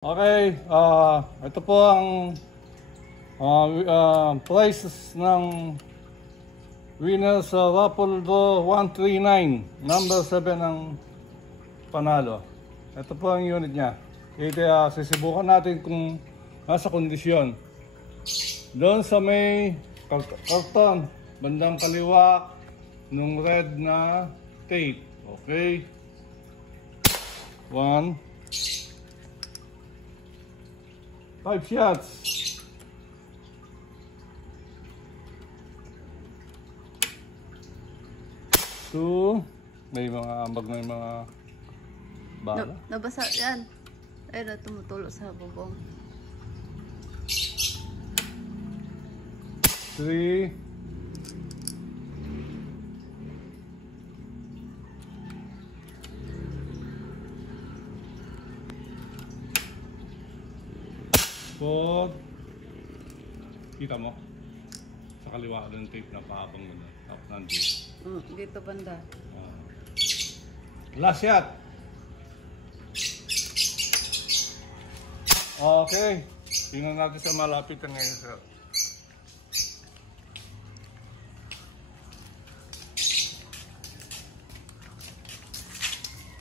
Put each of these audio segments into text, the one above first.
Okay, ito po ang prices ng winner sa Raffle Draw 139. Number 7 ang panalo. Ito po ang unit niya. Kaya sisibukan natin kung nasa kondisyon. Doon sa may karton, bandang kaliwa nung red na tape. Okay. 5 shots. 2. May mga ambag na yung mga bala. Nabasa yan. Ay, tumutulo sa bubong. 3. 4. Kita mo? Sa kaliwa doon tape na paabang mo na. Tapos nandito. Dito banda. Last shot. Okay. Tingnan natin sa malapitan ngayon, sir.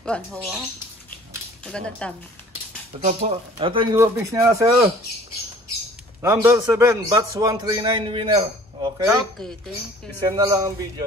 Hawa. Maganda tama. Ito po. Ito yung groupings niya, sir. Number 7, batch 139 winner. Okay? Okay, thank you. I-send na lang ang video.